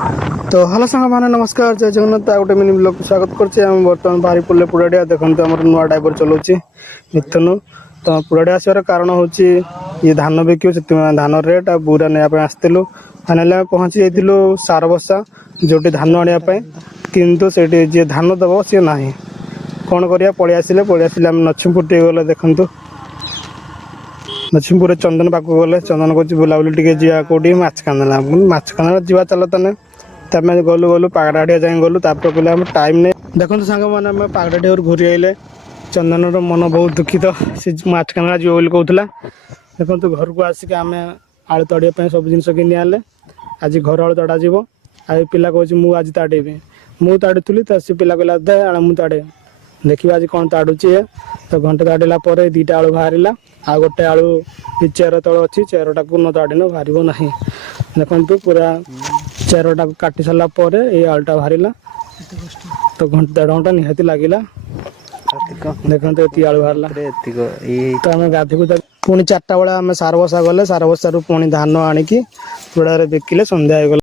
तो हेलो सांग मैंने नमस्कार जय जगन्नाथ गोटे मिनी ब्लॉग स्वागत करछे हम बर्तमान बाहरी पड़े पुराडिया देखते हमर नुआ ड्राइवर चलाउछि मिथुन तो पुराडिया आसवार कारण होछि ये धान बिकियो से धान रेट आ बुरा नेया पे आस्तिलु फाइनली पहुंची जाइतिलु सारबसा जोटी धान आनिया पे किंतु सेठी जे धान दबो से नाही कोन करिया पळि आसिले हम नछिमपुर टे गले देखंतु नछिमपुर चंदन पाकु गले चंदन को बुलाबुली टिके जिया कोडी माछ कांदला जीवा चल तने तमें गलु गलु पागड़ाटिया जाए गलु तापर कहले हम टाइम नहीं देखो सांग मैंने पागड़ाटिया घूरी आइले चंदन मन बहुत दुखित से माछ कांदला जीव बोली कहूला देखो घर को आसिक आम आलू तड़िया सब जिन किनी आने आज घर आलू तड़ा जीव आ पिला कहे मुझे आज ताड़ेबी मुझे ताड़ुली तो से पिला कहला दे आड़ मुझे ताड़े देखिए आज कौन ताड़ुची तो घंटे ताड़िला दुईटा आलू बाहर आ गोटे आलू चेर तल अच्छी चेरटा को न ताड़न बाहर ना देखु पूरा चेरटा काटी सारा पर ये आलूटा बाहर तो घंटे 1.5 घंटा निहाती लगिला देखते ये आलू बाहर तो आम गाधी को पुणी 4टा बेला आम सारबसा गले सारबसा पुणी धान आणिकी चूड़ा बिकिले संध्या हो गला।